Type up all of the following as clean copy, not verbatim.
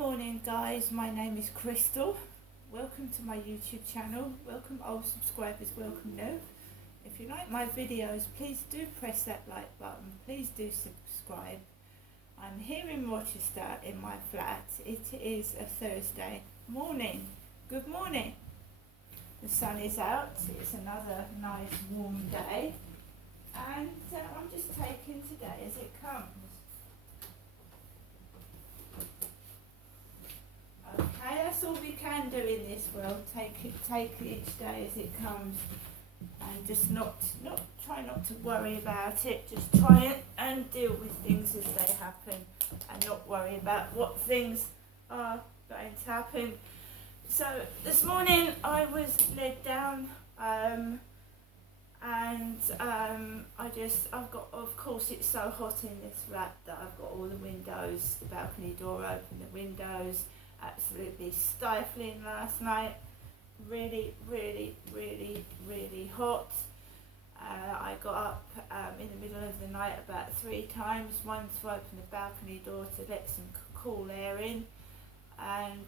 morning guys, my name is Crystal. Welcome to my YouTube channel. Welcome old subscribers, welcome new. If you like my videos, please do press that like button. Please do subscribe. I'm here in Rochester in my flat. It is a Thursday morning. Good morning. The sun is out. It's another nice warm day. And I'm just taking today as it comes. Okay, that's all we can do in this world. Take it each day as it comes, and just not try not to worry about it. Just try it and deal with things as they happen, and not worry about what things are going to happen. So this morning I was led down, and I've got, of course it's so hot in this flat that I've got all the windows, the balcony door open, the windows. Absolutely stifling last night. Really hot. I got up in the middle of the night about 3 times. One to open the balcony door to let some cool air in, and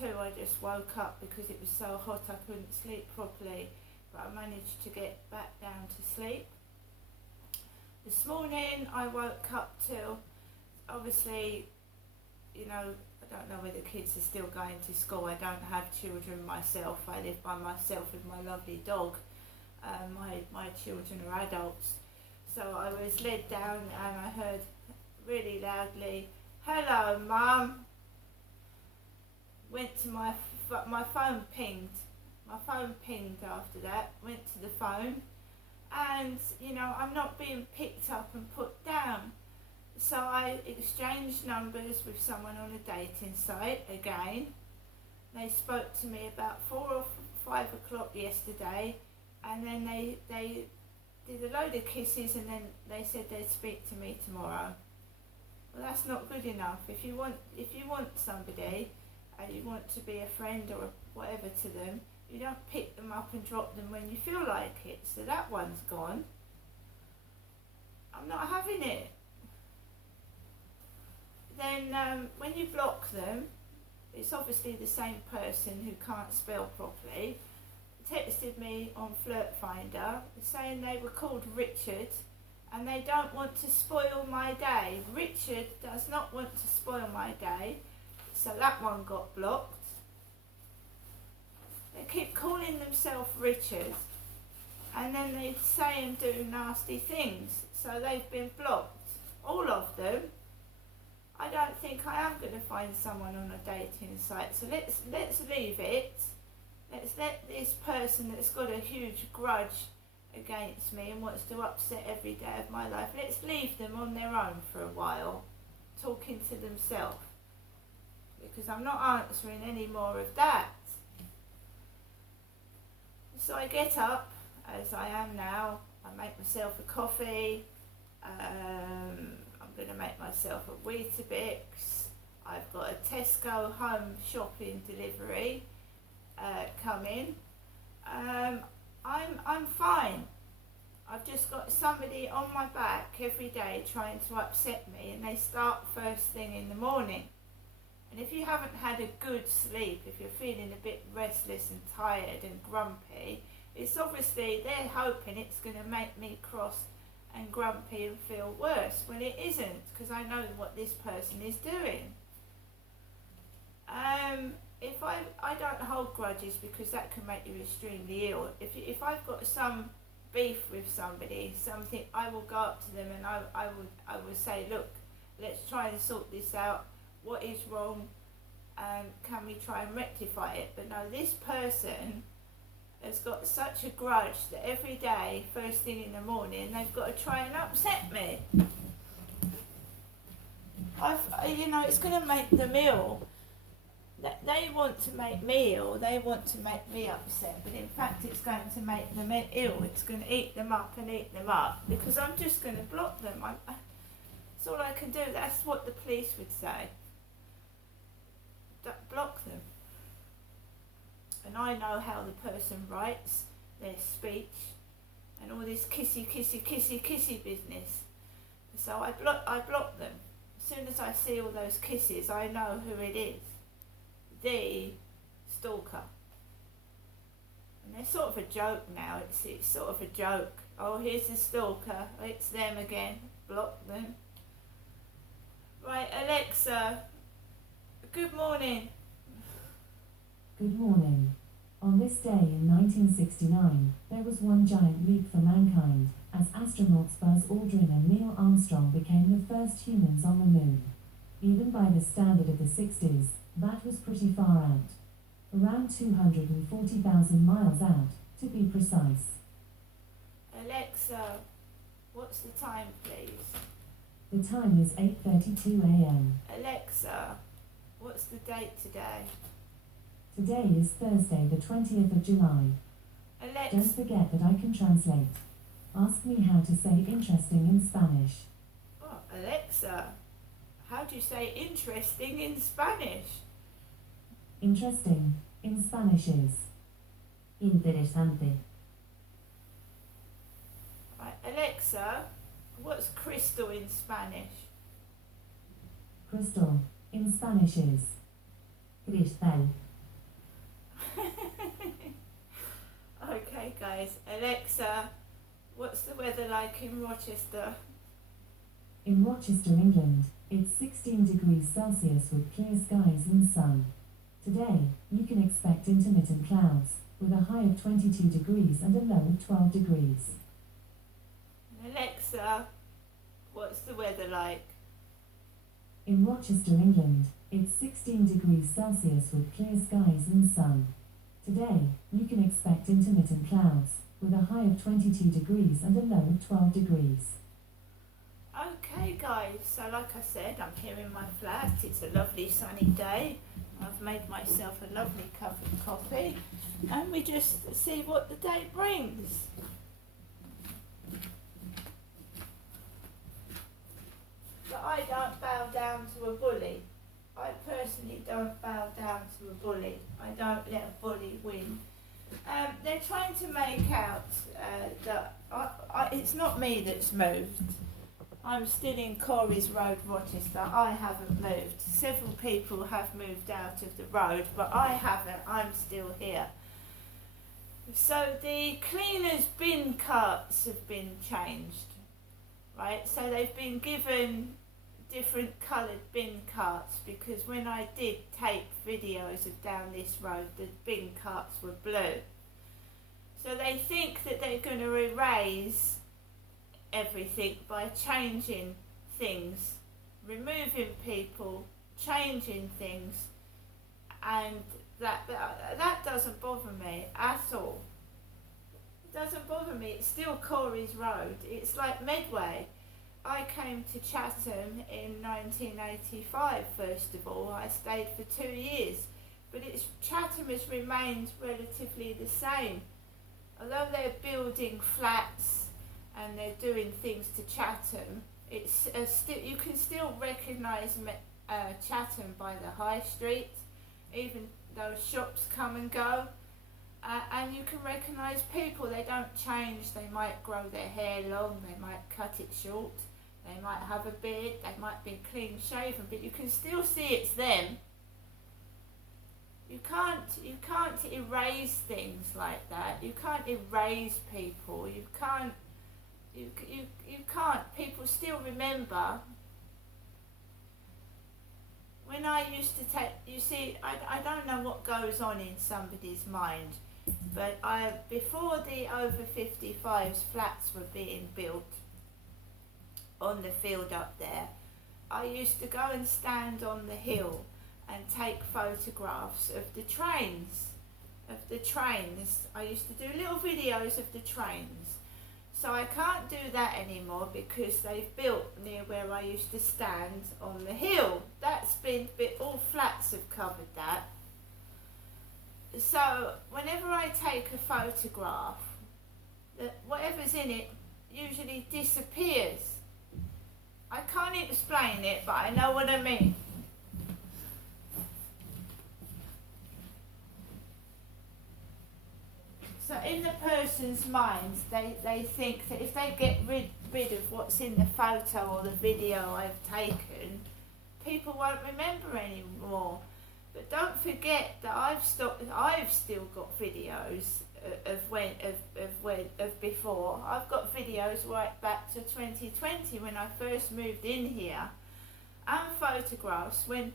2 I just woke up because it was so hot I couldn't sleep properly, but I managed to get back down to sleep. This morning I woke up till, obviously, you know, I don't know whether kids are still going to school. I don't have children myself. I live by myself with my lovely dog. My children are adults. So I was led down and I heard really loudly, "Hello, Mum." Went to my phone pinged. My phone pinged after that. Went to the phone, and you know, I'm not being picked up and put down. So I exchanged numbers with someone on a dating site again. They spoke to me about 4 or 5 o'clock yesterday, and then they did a load of kisses, and then they said they'd speak to me tomorrow. Well, that's not good enough. If you want somebody and you want to be a friend or whatever to them, you don't pick them up and drop them when you feel like it. So that one's gone. I'm not having it. Then when you block them, it's obviously the same person who can't spell properly, texted me on Flirt Finder saying they were called Richard and they don't want to spoil my day. Richard does not want to spoil my day, so that one got blocked. They keep calling themselves Richard, and then they say and do nasty things, so they've been blocked, all of them. I don't think I am going to find someone on a dating site, so let's leave it. Let's let this person that's got a huge grudge against me and wants to upset every day of my life, let's leave them on their own for a while, talking to themselves, because I'm not answering any more of that. So I get up, as I am now, I make myself a coffee, I'm going to make myself a Weetabix. I've got a Tesco home shopping delivery coming. I'm fine. I've just got somebody on my back every day trying to upset me, and they start first thing in the morning. And if you haven't had a good sleep, if you're feeling a bit restless and tired and grumpy, it's obviously they're hoping it's going to make me cross and grumpy and feel worse. Well, it isn't, because I know what this person is doing. If I don't hold grudges, because that can make you extremely ill. If I've got some beef with somebody, something, I will go up to them and I will say, look, let's try and sort this out. What is wrong? Can we try and rectify it? But no, this person has got such a grudge that every day, first thing in the morning, they've got to try and upset me. You know, it's going to make them ill. They want to make me ill, they want to make me upset, but in fact it's going to make them ill. It's going to eat them up, because I'm just going to block them. That's all I can do. That's what the police would say. Block them. And I know how the person writes their speech and all this kissy business. So I block them. As soon as I see all those kisses, I know who it is. the stalker. And they're sort of a joke now. It's sort of a joke. Oh, here's the stalker. It's them again. Block them. Right, Alexa. Good morning. Good morning. On this day in 1969, there was one giant leap for mankind, as astronauts Buzz Aldrin and Neil Armstrong became the first humans on the moon. Even by the standard of the 60s, that was pretty far out. Around 240,000 miles out, to be precise. Alexa, what's the time, please? The time is 8:32 a.m. Alexa, what's the date today? Today is Thursday, the 20th of July. Alexa, Don't forget that I can translate. Ask me how to say interesting in Spanish. oh, Alexa, how do you say interesting in Spanish? Interesting in Spanish is interesante. Right, Alexa, what's crystal in Spanish? Crystal in Spanish is cristal. Okay, guys. Alexa, what's the weather like in Rochester? In Rochester, England, it's 16 degrees Celsius with clear skies and sun. Today, you can expect intermittent clouds, with a high of 22 degrees and a low of 12 degrees. Alexa, what's the weather like? In Rochester, England, it's 16 degrees Celsius with clear skies and sun. Today, you can expect intermittent clouds, with a high of 22 degrees and a low of 12 degrees. Okay, guys, so like I said, I'm here in my flat. It's a lovely sunny day. I've made myself a lovely cup of coffee, and we just see what the day brings. But I don't bow down to a bully. I personally don't bow down to a bully. I don't let a bully win. They're trying to make out that it's not me that's moved. I'm still in Corey's Road, Rochester. I haven't moved. Several people have moved out of the road, but I haven't. I'm still here. So the cleaners' bin carts have been changed, right? So they've been given different coloured bin carts, because when I did take videos of down this road, the bin carts were blue. So they think that they're going to erase everything by changing things, removing people, changing things, and that doesn't bother me at all. It doesn't bother me. It's still Corey's Road. It's like Medway. I came to Chatham in 1985, first of all. I stayed for 2 years, but Chatham has remained relatively the same. Although they're building flats and they're doing things to Chatham, it's you can still recognise Chatham by the high street, even though shops come and go. And you can recognise people. They don't change. They might grow their hair long, they might cut it short, they might have a beard, they might be clean shaven, but you can still see it's them. You can't erase things like that. You can't erase people. You can't. People still remember. When I used to take, you see, I don't know what goes on in somebody's mind, but before the over 55s flats were being built on the field up there, I used to go and stand on the hill and take photographs of the trains. I used to do little videos of the trains. So I can't do that anymore because they've built near where I used to stand on the hill. That's been all flats have covered that. So whenever I take a photograph, whatever's in it usually disappears. I can't explain it, but I know what I mean. So in the person's minds, they think that if they get rid of what's in the photo or the video I've taken, people won't remember anymore. But don't forget that I've still got videos of before. I've got videos right back to 2020 when I first moved in here, and photographs when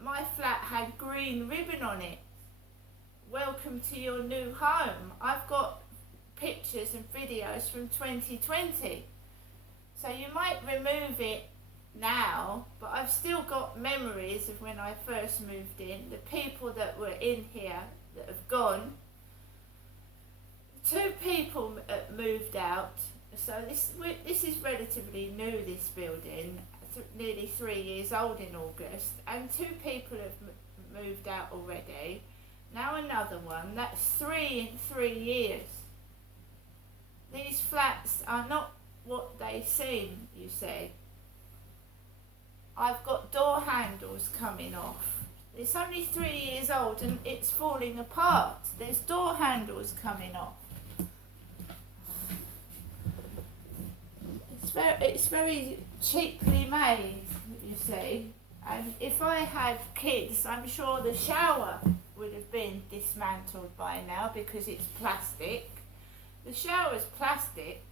my flat had green ribbon on it. Welcome to your new home. I've got pictures and videos from 2020. So you might remove it now, but I've still got memories of when I first moved in, the people that were in here that have gone. 2 people moved out, so this is relatively new, this building, nearly 3 years old in August, and 2 people have moved out already. Now another one, that's 3 in 3 years. These flats are not what they seem, you see. I've got door handles coming off. It's only 3 years old and it's falling apart. There's door handles coming off. It's very cheaply made, you see. And if I had kids, I'm sure the shower would have been dismantled by now because it's plastic. The shower's plastic.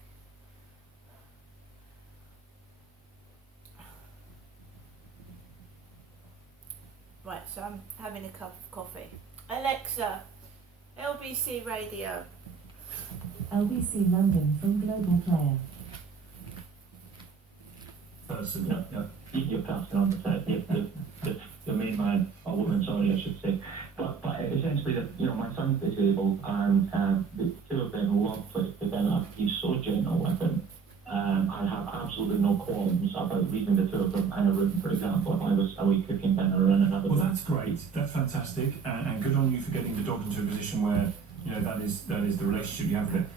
Right, so I'm having a cup of coffee. Alexa, LBC Radio. LBC London from Global Player. Person, yeah. You're passing on the main man, or woman, sorry, I should say. But essentially, my son's disabled, and the 2 of them love it together. He's so gentle with him. I have absolutely no qualms about leaving the 2 of them in a room, for example, if I was away cooking dinner in another room. Well, that's great. That's fantastic, and good on you for getting the dog into a position where that is the relationship you have with it.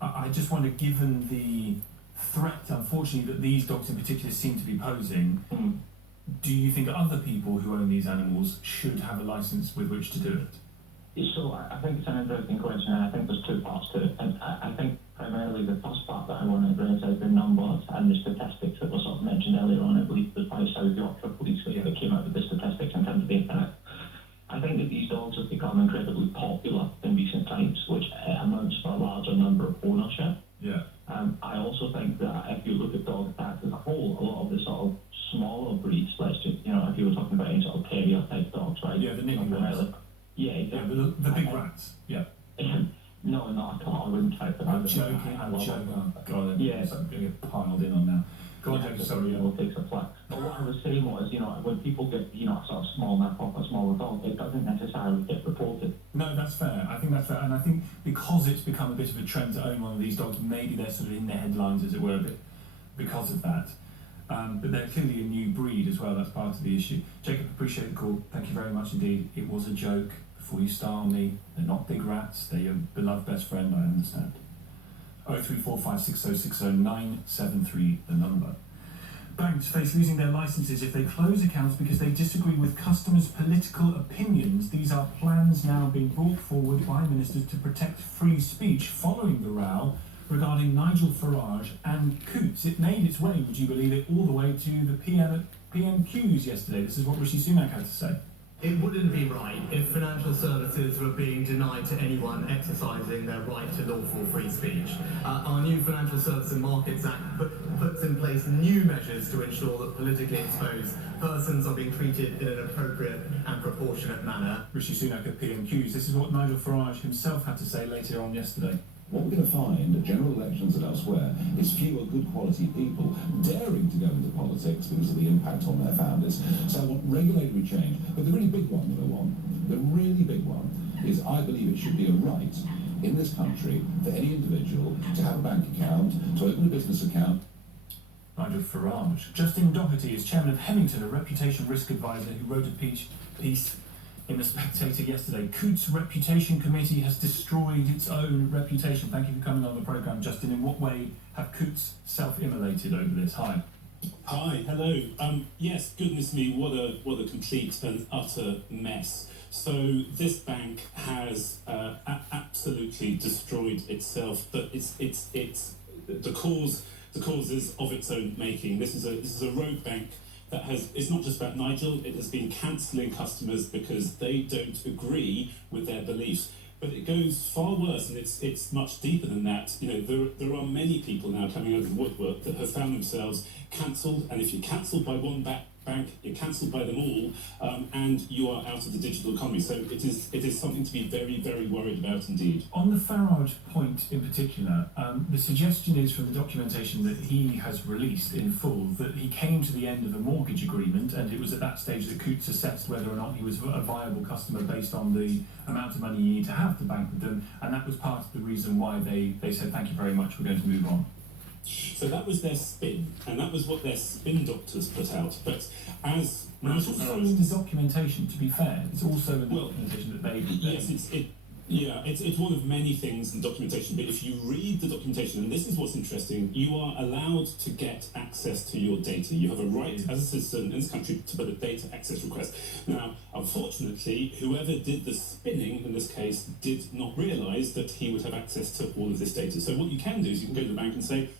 I just wonder, given the threat, unfortunately, that these dogs in particular seem to be posing, do you think other people who own these animals should have a license with which to do it? So I think it's an interesting question, and I think there's 2 parts to it. And I think primarily the first part that I want to address is the numbers and the statistics that were sort of mentioned earlier on. I believe it was by South Yorkshire Police that came out with the statistics in terms of the impact. I think that these dogs have become incredibly popular in recent times, which amounts for a larger number of ownership. Yeah. I also think that if you look at dog attacks as a whole, a lot of the sort of smaller breeds, let's just, if you were talking about any sort of terrier type dogs, right? Yeah, the nippy ones. Yeah, exactly. Yeah, the big rats. Yeah. No, not at all. I wouldn't try to. I'm joking. Oh, God, yeah. I'm going to get piled in on now. Go on, Jacob, sorry. It takes a flex. But what I was saying was, when people get, a sort of small nap off a smaller dog, it doesn't necessarily get reported. No, that's fair. I think that's fair. And I think because it's become a bit of a trend to own one of these dogs, maybe they're sort of in the headlines, as it were, a bit because of that. But they're clearly a new breed as well. That's part of the issue. Jacob, appreciate the call. Thank you very much indeed. It was a joke. Before you star me, they're not big rats. They're your beloved best friend, I understand. 03456060973, the number. Banks face losing their licenses if they close accounts because they disagree with customers' political opinions. These are plans now being brought forward by ministers to protect free speech following the row regarding Nigel Farage and Coutts. It made its way, would you believe it, all the way to the PMQs yesterday. This is what Rishi Sunak had to say. It wouldn't be right if financial services were being denied to anyone exercising their right to lawful free speech. Our new Financial Services and Markets Act puts in place new measures to ensure that politically exposed persons are being treated in an appropriate and proportionate manner. Rishi Sunak at PMQs. This is what Nigel Farage himself had to say later on yesterday. What we're going to find at general elections and elsewhere is fewer good quality people daring to go into politics because of the impact on their families. So I want regulatory change. But the really big one that I want, the really big one, is I believe it should be a right in this country for any individual to have a bank account, to open a business account. Nigel Farage. Justin Doherty is chairman of Hemmington, a reputation risk advisor who wrote a piece in The Spectator yesterday. Coutts' reputation committee has destroyed its own reputation. Thank you for coming on the programme, Justin. In what way have Coutts self-immolated over this? Hi. Hi, hello. Yes, goodness me, what a complete and utter mess. So this bank has absolutely destroyed itself, but it's the cause is of its own making. This is a rogue bank it's not just about Nigel, it has been cancelling customers because they don't agree with their beliefs. But it goes far worse, and it's much deeper than that. There are many people now coming out of the woodwork that have found themselves cancelled, and if you're cancelled by one bank, you're cancelled by them all, and you are out of the digital economy. So it is something to be very, very worried about indeed. On the Farage point in particular, the suggestion is from the documentation that he has released in full that he came to the end of a mortgage agreement, and it was at that stage that Coutts assessed whether or not he was a viable customer based on the amount of money you need to have to bank with them, and that was part of the reason why they said thank you very much, we're going to move on. So that was their spin, and that was what their spin doctors put out. But as It's also in the documentation, to be fair. It's also in the documentation that they did. Yes, it's one of many things in documentation, but if you read the documentation, and this is what's interesting, you are allowed to get access to your data. You have a right as a citizen in this country to put a data access request. Now, unfortunately, whoever did the spinning in this case did not realise that he would have access to all of this data. So what you can do is you can go to the bank and say,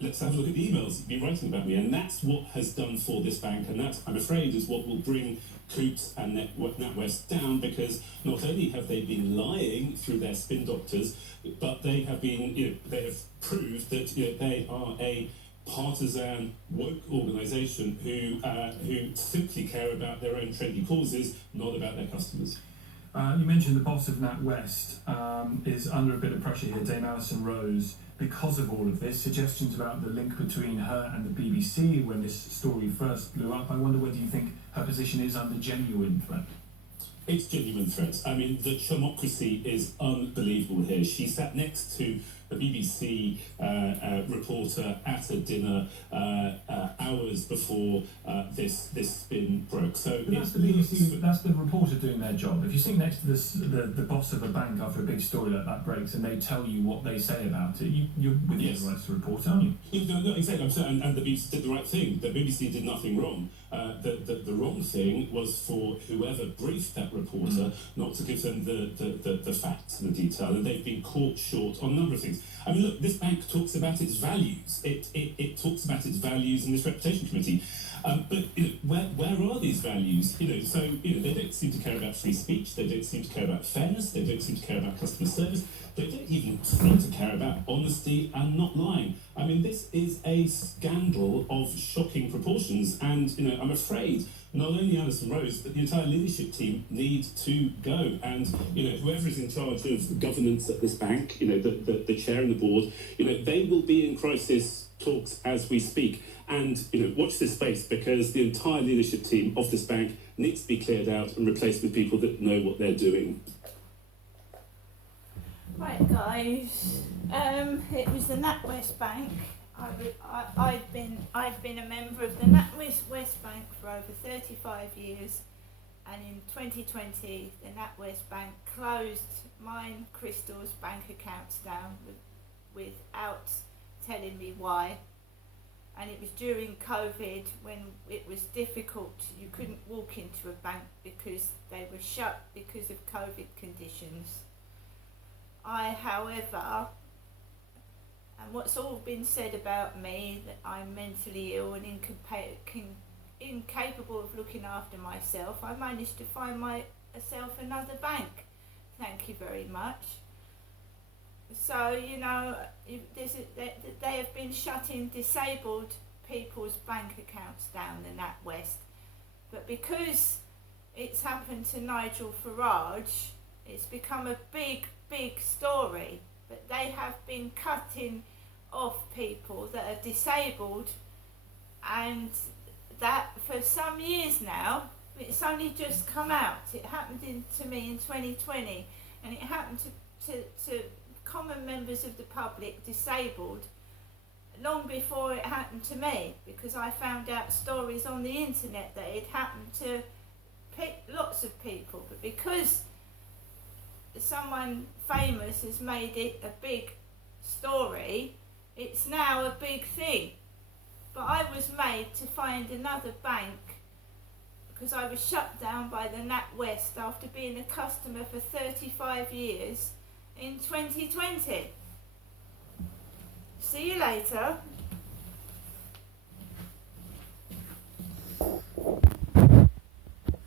let's have a look at the emails you've been writing about me. And that's what has done for this bank. And that, I'm afraid, is what will bring Coutts and NatWest down, because not only have they been lying through their spin doctors, but they have been, they have proved that they are a partisan, woke organisation who simply care about their own trendy causes, not about their customers. You mentioned the boss of NatWest is under a bit of pressure here, Dame Alison Rose, because of all of this. Suggestions about the link between her and the BBC when this story first blew up. I wonder whether you think her position is under genuine threat. It's genuine threat. I mean, the democracy is unbelievable here. She sat next to a BBC reporter at a dinner hours before this spin broke. So but that's the BBC. That's the reporter doing their job. If you sit next to the boss of a bank after a big story like that breaks, and they tell you what they say about it, you're within the rights to report, aren't you? No, exactly. I'm saying, and the BBC did the right thing. The BBC did nothing wrong. The wrong thing was for whoever briefed that reporter not to give them the facts and the detail, and they've been caught short on a number of things. I mean, look, this bank talks about its values. It talks about its values in this reputation committee. But where are these values? So they don't seem to care about free speech. They don't seem to care about fairness. They don't seem to care about customer service. They don't even seem to care about honesty and not lying. I mean, this is a scandal of shocking proportions, and I'm afraid not only Alison Rose but the entire leadership team need to go. And whoever is in charge of governance at this bank, the chair and the board, they will be in crisis talks as we speak. And watch this space, because the entire leadership team of this bank needs to be cleared out and replaced with people that know what they're doing. Right, guys. It was the NatWest Bank. I've been a member of the NatWest Bank for over 35 years, and in 2020, the NatWest Bank closed mine, Crystal's bank accounts down without telling me why. And it was during COVID, when it was difficult. You couldn't walk into a bank because they were shut because of COVID conditions. However, and what's all been said about me, that I'm mentally ill and incapable of looking after myself, I managed to find myself another bank. Thank you very much. So, they have been shutting disabled people's bank accounts down, the NatWest. But because it's happened to Nigel Farage, it's become a big story. But they have been cutting off people that are disabled, and that for some years now. It's only just come out. It happened to me in 2020, and it happened to common members of the public, disabled, long before it happened to me, because I found out stories on the internet that it happened to lots of people. But because someone famous has made it a big story, it's now a big thing. But I was made to find another bank because I was shut down by the NatWest after being a customer for 35 years in 2020. See you later.